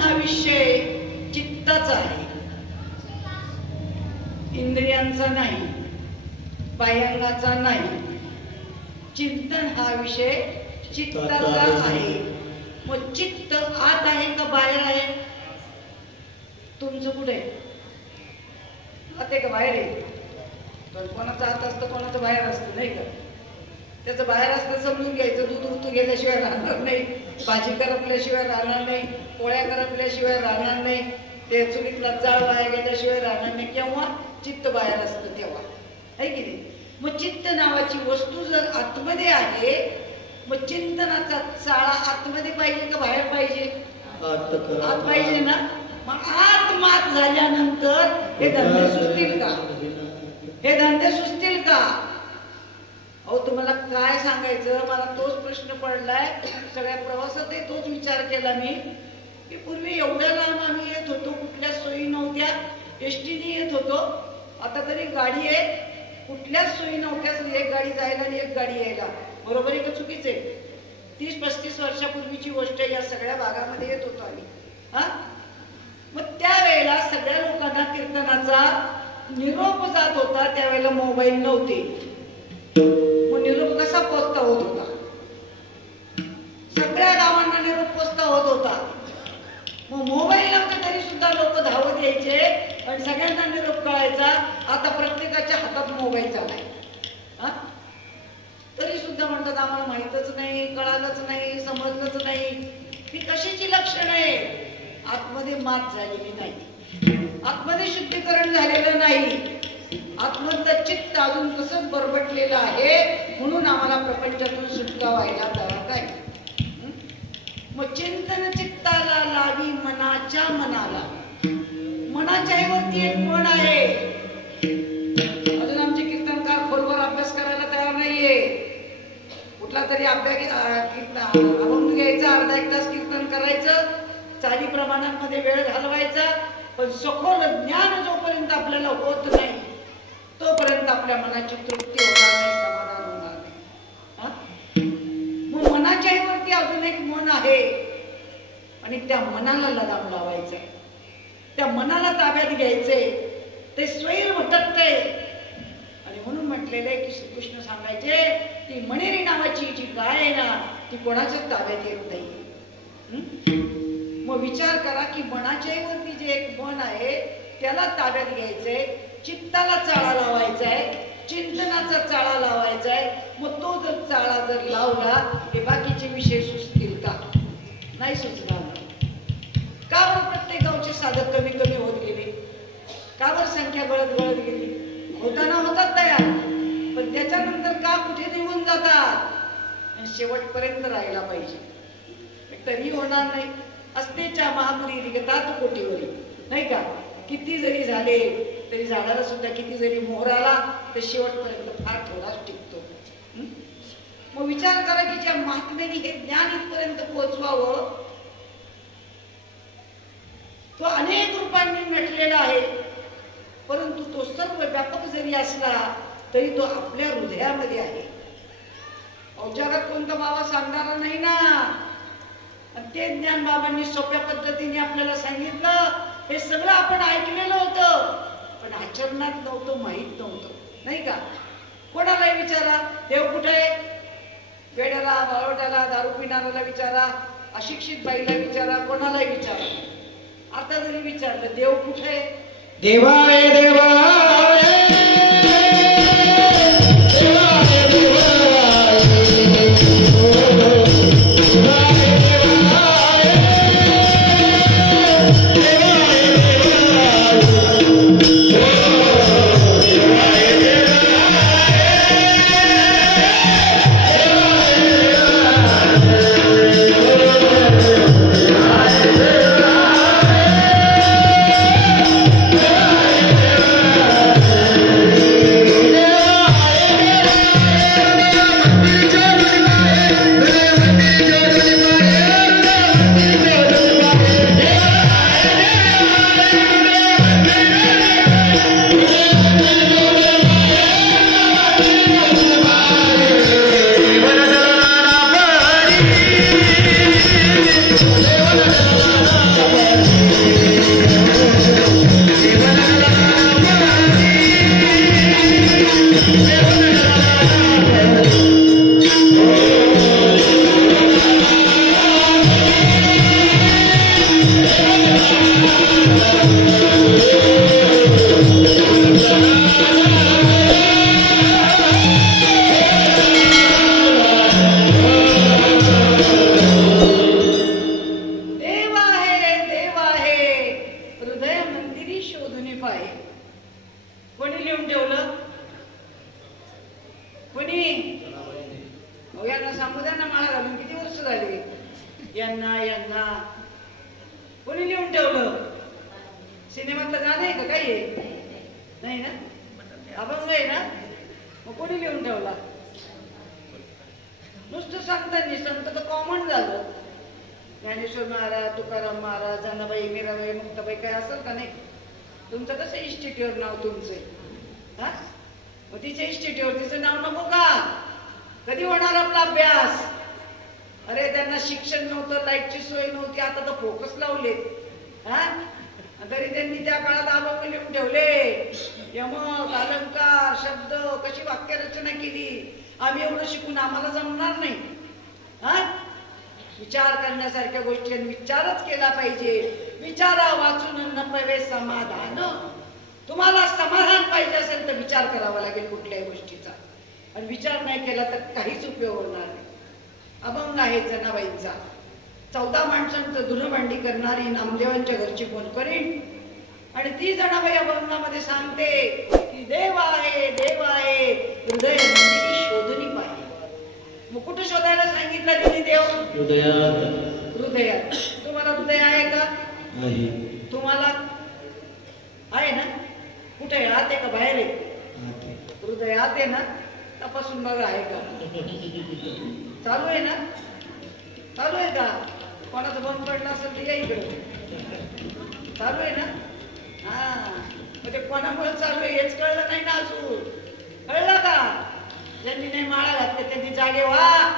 हा विषय चित्ताचा आहे, इंद्रियांचा नाही, बाह्यांगाचा नाही. चिंतन हा विषय चित्ताचा आहे. मग चित्त आत आहे का बाहेर आहे? तुमचं कुठे आत आहे का बाहेर आहे? पण कोणाचं आत असतं, कोणाचं बाहेर असतं, नाही का? त्याचं बाहेर असतं समजून घ्यायचं. दूध उतू गेल्याशिवाय राहणार नाही, भाजी करपल्याशिवाय राहणार नाही, पोळ्या करपल्याशिवाय राहणार नाही, ते चुलीतला जाळ बाहेर गेल्याशिवाय राहणार नाही. केव्हा चित्त बाहेर असतं तेव्हा, आहे की नाही? मग चित्त नावाची वस्तू जर आतमध्ये आहे, मग चिंतनाचा चाळा आतमध्ये पाहिजे का बाहेर पाहिजे? आत पाहिजे ना. मग आत मात झाल्यानंतर हे धंदे सुचतील का? हे धंदे सुचतील का? अहो तुम्हाला काय सांगायचं, मला तोच प्रश्न पडलाय. सगळ्या प्रवासातही तोच विचार केला मी की पूर्वी एवढ्या लांब आम्ही येत होतो, कुठल्या सोयी नव्हत्या, एसटीने येत होतो. आता तरी गाडी आहे, कुठल्याच सोयी नव्हत्या. एक गाडी जायला आणि एक गाडी यायला. बरोबर आहे का चुकीच आहे? 30-35 वर्षापूर्वीची गोष्ट. या सगळ्या भागामध्ये येत होतो आम्ही. हा, मग त्यावेळेला सगळ्या लोकांना कीर्तनाचा निरोप जात होता. त्यावेळेला मोबाईल नव्हते. मग निरोप कसा पोचता होत होता? सगळ्या गावांना निरोप पोचता होत होता. मग मोबाईल नव्हते तरी सुद्धा लोक धावत यायचे आणि सगळ्यांना निरोप कळायचा. आता प्रत्येकाच्या हातात मोबाईल चालाय. तरी सुद्धा म्हणतात आम्हाला माहितच नाही, कळालंच नाही, समजलंच नाही. ही कशाची लक्षण आहे? आतमध्ये मात झालेली नाही, आतमध्ये शुद्धीकरण झालेलं नाही, आतमधलं चित्त अजून तसंच बरबटलेलं आहे. म्हणून आम्हाला प्रपंचातून सुटका व्हायला तयार आहे. मग चिंतन चित्ताला लावी मनाच्या मनाला. मनाच्याही वरती एक मन आहे. अजून आमचे कीर्तनकार खोलवर अभ्यास करायला तयार नाहीये. कुठला तरी अभंग घ्यायचा, अर्धा एक तास कीर्तन करायचं, चाली प्रमाणांमध्ये वेळ घालवायचा. पण सखोल ज्ञान जोपर्यंत आपल्याला होत नाही तोपर्यंत आपल्या मनाची तृप्ती होणार नाही, समाधान होणार नाही. मग मनाच्याही वरती अजून एक मन आहे आणि त्या मनाला लगाम लावायचं, त्या मनाला ताब्यात घ्यायचंय. ते स्वैर भटकतंय. आणि म्हणून म्हटलेलं आहे की श्रीकृष्ण सांगायचे ती मणिरी नावाची जी गाय आहे ना, ती कोणाच्याच ताब्यात येत नाही. मग विचार करा की मनाच्याही वरती जे एक मन आहे त्याला ताब्यात घ्यायचंय, चित्ताला चाळा लावायचा आहे, चिंतनाचा चाळा लावायचा आहे. मग तो जर चाळा जर लावला, हे बाकीचे विषय सुचतील का? नाही सुचणार. का बरं प्रत्येक गावचे साधक कमी कमी होत गेले? का बरं संख्या गळत गळत गेली? होताना होतात तयार, पण त्याच्यानंतर का कुठे निघून जातात? शेवटपर्यंत राहायला पाहिजे, तरी होणार नाही. अस्तेच्या महापुरी निगतात कोटीवरी, नाही का? किती जरी झाले तरी झाडाला सुद्धा किती जरी मोहर आला तर शेवटपर्यंत फार थोडाच टिकतो. मग विचार करा की ज्या महात्म्याने हे ज्ञान इथपर्यंत पोहोचवावं, तो अनेक रूपांनी नटलेला आहे. परंतु तो सर्व व्यापक जरी असला तरी तो आपल्या हृदयामध्ये आहे. जगात कोणता बाबा सांगणारा नाही ना. ते ज्ञान बाबांनी सोप्या पद्धतीने आपल्याला सांगितलं. हे सगळं आपण ऐकलेलं होतं, पण आचरणात नव्हतं, माहीत नव्हतं, नाही का? कोणालाही विचारा देव कुठे आहे? वेड्याला, बावटाला, दारू पिणाऱ्याला विचारा, अशिक्षित बाईला विचारा, कोणालाही विचारा. आता जरी विचारलं देव कुठे आहे? देवाय देवाय सिनेमातलं गाणं आहे का काही आहे? नाही ना, अभंग आहे ना, मग कोणी लिहून ठेवला? नुसतं संतांनी, संत तर कॉमन झालं. ज्ञानेश्वर महाराज, तुकाराम महाराज, जनाबाई, मीराबाई, मुक्ताबाई काय असेल का नाही? तुमचं कसं इन्स्टिट्यूट नाव तुमचं? हा, मग तिच्या इन्स्टिट्यूट तिचं नाव नको का? कधी होणार आपला अभ्यास? अरे त्यांना शिक्षण नव्हतं, लाईटची सोय नव्हती, आता तर फोकस लावले. हा, तरी त्यांनी त्या काळात अभंग लिहून ठेवले. यमक, अलंकार, शब्द, कशी वाक्यरचना केली. आम्ही एवढं शिकून आम्हाला जमणार नाही. हा, विचार करण्यासारख्या गोष्टी विचारच केला पाहिजे. विचारा वाचून नव्हे समाधान. तुम्हाला समाधान पाहिजे असेल तर विचार करावा लागेल कुठल्याही गोष्टीचा, आणि विचार नाही केला तर काहीच उपयोग होणार नाही. अभंग आहे जनाबाईंचा. 14 माणसांचं धुणभांडी करणारी नामदेवांच्या घरची कोणकरीण, आणि ती जनाबाई अभंगामध्ये सांगते की देव आहे, देव आहे, हृदय मंदिरी शोधनी पाहिजे. मग कुठे शोधायला सांगितलं तिने देव? हृदयात. हृदयात. तुम्हाला हृदय आहे का? आहे. तुम्हाला आहे ना? कुठे आहे? आत आहे का बाहेर आहे? हृदयात आहे ना? तपासून बघा आहे का? चालू आहे ना? चालू आहे का? कोणाचं बंद पडलं असेल तर या इकडे. चालू आहे ना? हा, म्हणजे कोणामुळे चालू आहे हेच कळलं नाही ना अजून. कळलं का? ज्यांनी नाही माळा घातले त्यांनी जागे व्हा.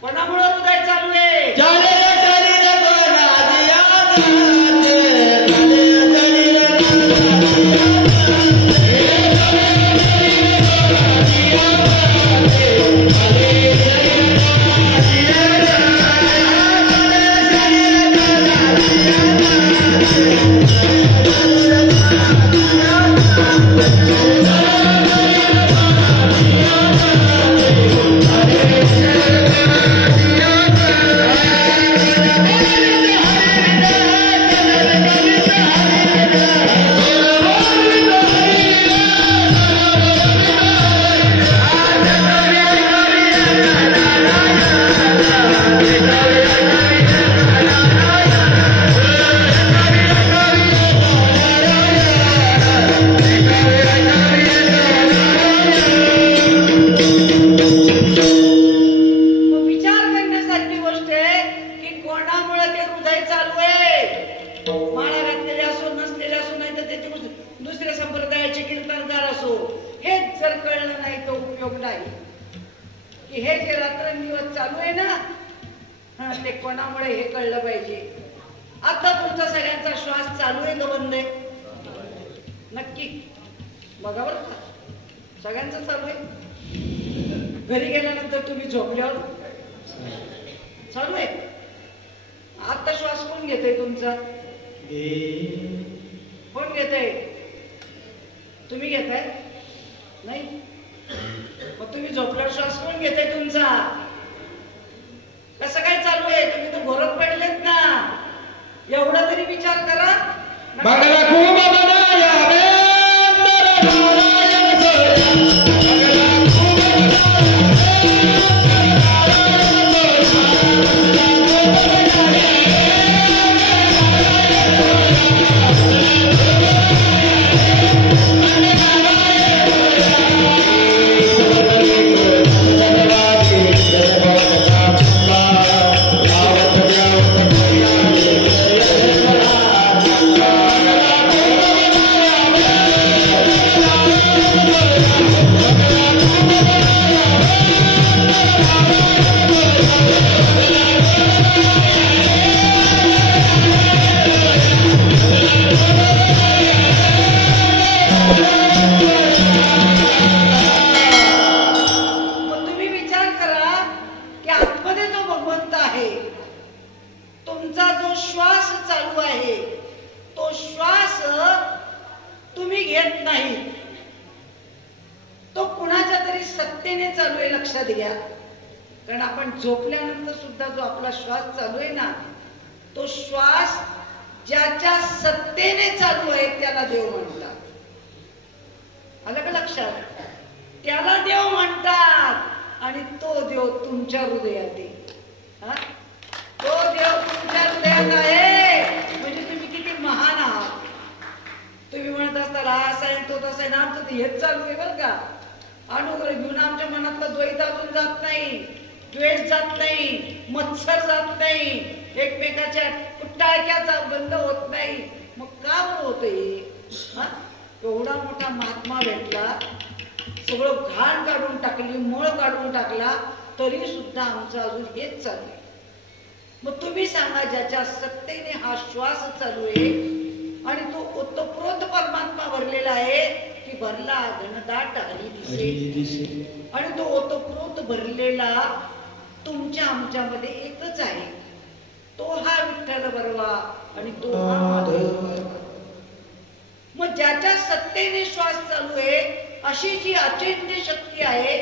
कोणामुळे हृदय चालू आहे? तो देव तुमच्या हृदयात आहे म्हणजे तुम्ही किती महान आहात. अनुग्रह घेऊन आमच्या मनातला द्वैत अजून जात नाही, द्वेष जात नाही, मत्सर जात नाही, एकमेकाच्या टाळक्याचा बंद होत नाही. मग का बरं होतंय? एवढा मोठा महात्मा भेटला, सगळं घाण काढून टाकली, मळ काढून टाकला, तरी सुद्धा आमचं अजून हेच चालू आहे. मग तुम्ही सांगा, ज्याच्या सत्तेने हा श्वास चालू आहे आणि तो ओतप्रोत परमात्मा भरलेला आहे की भरला घनदाट हरी दिसे, आणि तो ओतप्रोत भरलेला तुमच्या आमच्यामध्ये एकच आहे. तो हा विठ्ठल बरवा आणि तो हा माधव बरवा. मग ज्याच्या सत्तेने श्वास चालू आहे अशी जी अचिंत्य शक्ती आहे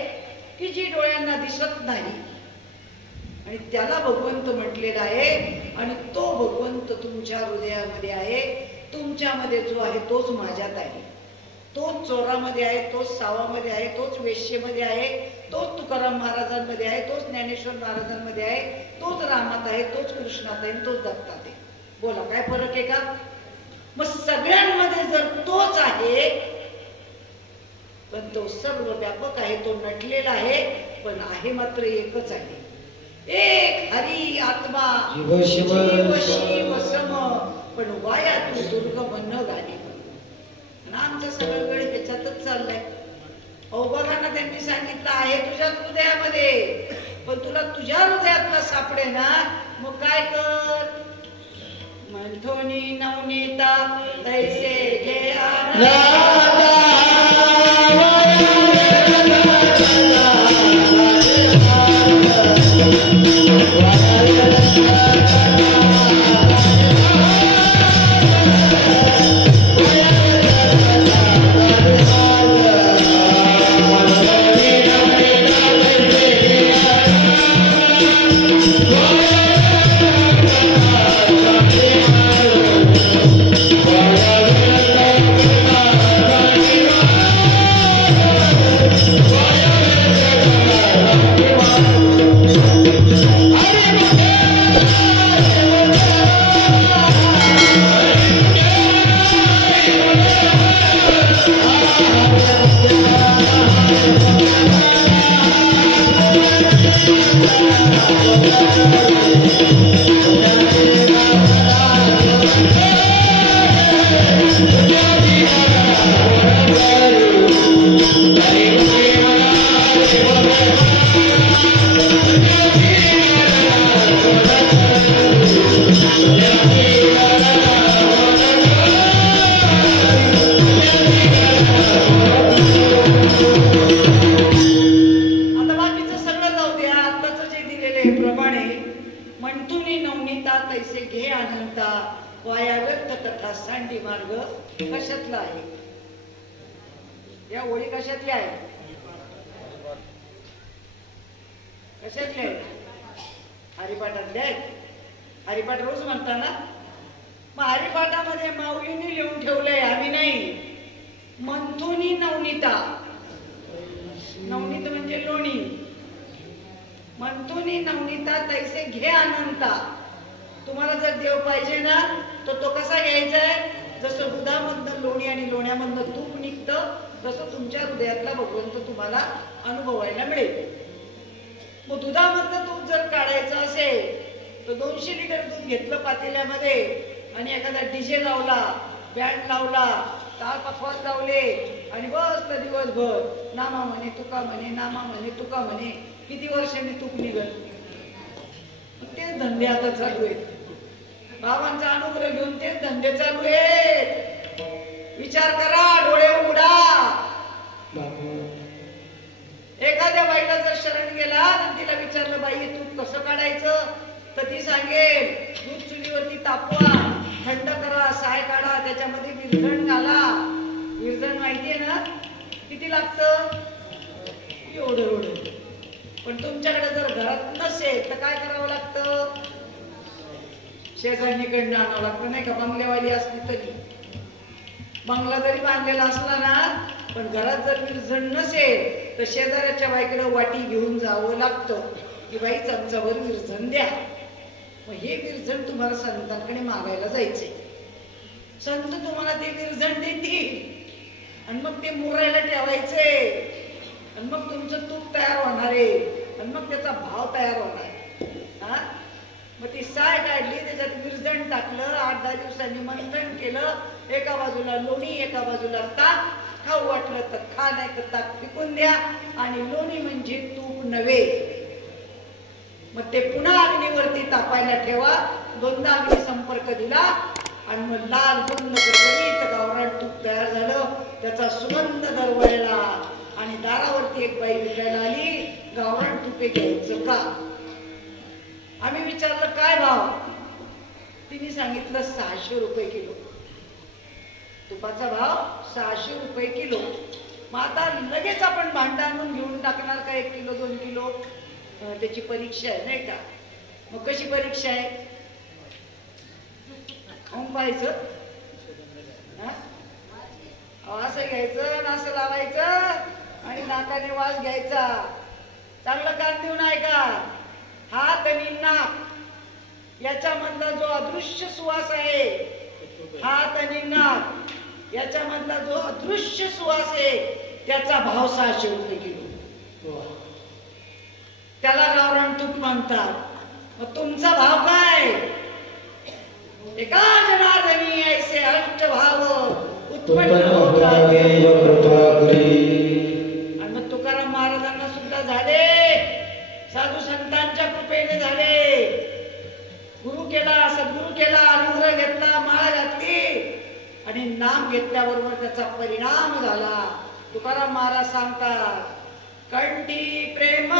की जी डोळ्यांना दिसत नाही, आणि त्याला भगवंत म्हटलेला आहे, आणि तो भगवंत तुमच्या हृदयामध्ये आहे. तुमच्यामध्ये जो आहे तोच माझ्यात आहे, तोच चोरामध्ये आहे, तोच सावामध्ये आहे, तोच वेश्येमध्ये आहे, तोच तुकाराम महाराजांमध्ये आहे, तोच ज्ञानेश्वर महाराजांमध्ये आहे, तोच रामात आहे, तोच कृष्णात आहे, तोच दत्तात आहे. बोला, काय फरक आहे का? मग सगळ्यांमध्ये जर तोच आहे, पण तो सर्व व्यापक आहे, तो नटलेला आहे, पण आहे मात्र एकच आहे. एक हरी आत्मा जीव शिव सम, पण वाया तू दुर्गम न गाणे. आमचं सगळं वेळ त्याच्यातच चाललंय. अहो बघा ना, त्यांनी सांगितलं आहे तुझ्या हृदयामध्ये, पण तुला तुझ्या हृदयातला सापडे ना. मग काय कर? मंथोनी नवनीता तैसे घे कशातला आहे? या ओळी कशातल्या आहे? कशातल्या आहे? हरिपाठातल्या आहेत. हरिपाठ रोज म्हणता ना. मग हरिपाठामध्ये माऊलींनी लिहून ठेवलंय, आम्ही नाही. मंथुनी नवनीता, नवनीत म्हणजे लोणी. मंथुनी नवनीता तैसे घे अनंता. तुम्हाला जर देव पाहिजे ना, तर तो कसा घ्यायचा आहे? जसं दुधामधनं लोणी आणि लोण्यामधनं तूप निघतं, तसं तुमच्या हृदयातला भगवंत तुम्हाला अनुभवायला मिळेल. मग दुधामधनं तूप जर काढायचं असेल तर 200 लिटर दूध घेतलं पातेल्यामध्ये, आणि एखादा डीजे लावला, बँड लावला, टाळ पखवाज लावले, आणि बसलं दिवसभर नामा म्हणे तुका म्हणे, नामा म्हणे तुका म्हणे. किती वर्षांनी तूप निघत? तेच धंदे आता चालू आहेत. बाबांचा अनुग्रह घेऊन तेच धंदे चालू आहेत. विचार करा, डोळे उघडा. एखाद्या बाईला जर शरण गेला आणि तिला विचारलं, बाई तूप कसं काढायचं, तर ती सांगेल, दूध चुलीवरती तापवा, थंड करा, साय काढा, त्याच्यामध्ये विरजण घाला. विरजण माहितीये ना किती लागतं? एवढं एवढं. पण तुमच्याकडे जर घरात नसेल तर काय करावं लागतं? शेजारणीकडनं आणावं लागतं, नाही का? बंगलेवाली असली तरी, बंगला जरी बांधलेला असला ना, पण घरात जर विरजण नसेल तर शेजाऱ्याच्या बाईकडे वाटी घेऊन जावं लागतं की बाई चमचाभर विरजण द्या. मग हे विरजण तुम्हाला संतांकडे मागायला जायचे. संत तुम्हाला ते विरजण देतील आणि मग ते मुरायला ठेवायचे. आणि मग तुमचं तूप तयार होणार आहे आणि मग त्याचा भाव तयार होणार हा. मग ती साय काढली, त्याच्यात विरजण टाकलं, 8-10 दिवसांनी मंथन केलं, एका बाजूला लोणी एका बाजूला ताक. खाऊ वाटलं तर खा, नाही तर ताक फेकून द्या. आणि लोणी म्हणजे तूप नव्हे. मग ते पुन्हा अग्नीवरती तापायला ठेवा. 2दा अग्नी संपर्क दिला आणि मग लाल बुंद करकरीत गावरान तूप तयार झालं. त्याचा सुगंध दरवळला आणि दारावरती एक बाई विकायला आली. गावरान तुपे घ्यायचं का? आम्ही विचारलं काय भाव? तिने सांगितलं 600 रुपये किलो. तुपाचा भाव 600 रुपये किलो. मग आता लगेच आपण भांडं आणून घेऊन टाकणार का 1 किलो 2 किलो? त्याची परीक्षा आहे नाही का? मग कशी परीक्षा आहे? खाऊन पाहायचं, असं घ्यायचं, असं लावायचं आणि नाकाने वास घ्यायचा. चांगलं कान देऊन ऐका. हात आणि नाक याच्यामधला जो अदृश्य सुवास आहे, हात आणि नाक याच्यामधला जो अदृश्य सुवास आहे, त्याचा भाव 600 रुपये किलो. त्याला गावरान तूप म्हणतात. मग तुमचा भाव काय? एका जनार्दनी ऐसे अष्ट भाव उत्पन्न होतात. आणि मग तुकाराम महाराजांना सुद्धा झाले, साधू संतांच्या कृपेने झाले. गुरु केला, सद्गुरु केला, अनुग्रह घेतला, माळ घातली आणि नाम घेतल्याबरोबर त्याचा परिणाम झाला. तुकाराम महाराज सांगतात, कंठी प्रेम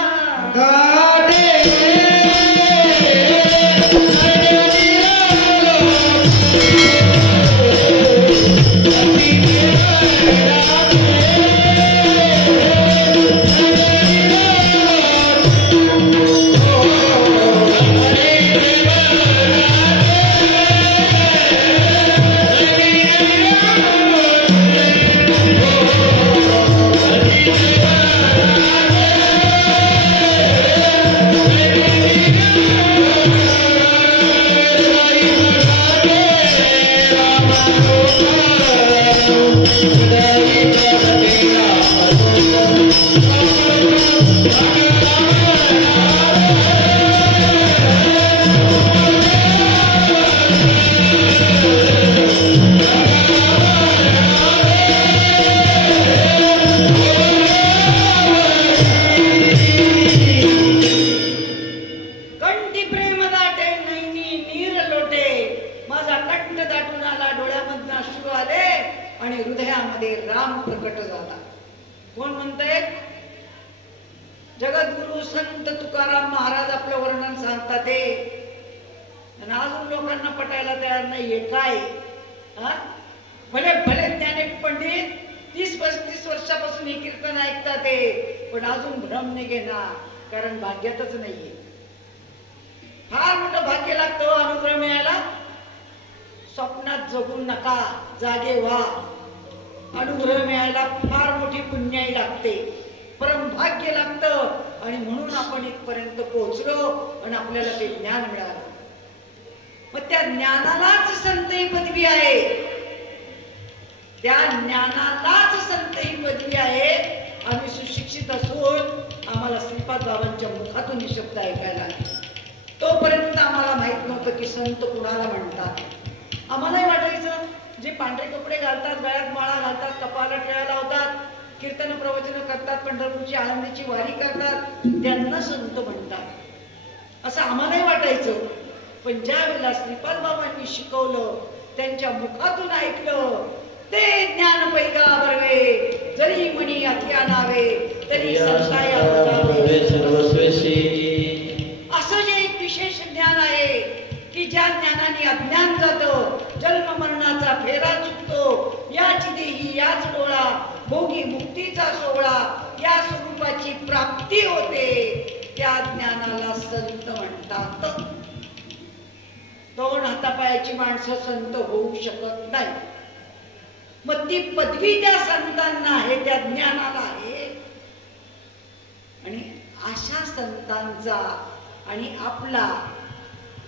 आणि आपला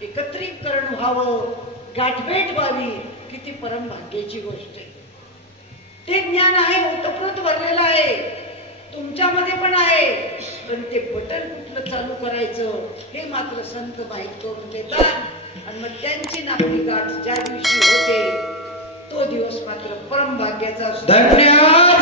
एकत्रीकरण व्हावं, गाठभेट व्हावी, किती परम भाग्याची गोष्ट आहे. ते ज्ञान आहे, ओतप्रोत भरलेलं आहे. तुमच्यामध्ये पण आहे, पण ते बटन कुठलं चालू करायचं हे मात्र संत माहीत करून देतात. आणि मग त्यांची नागरी गाठ ज्या दिवशी होते तो दिवस मात्र परम भाग्याचा असतो. धन्यवाद.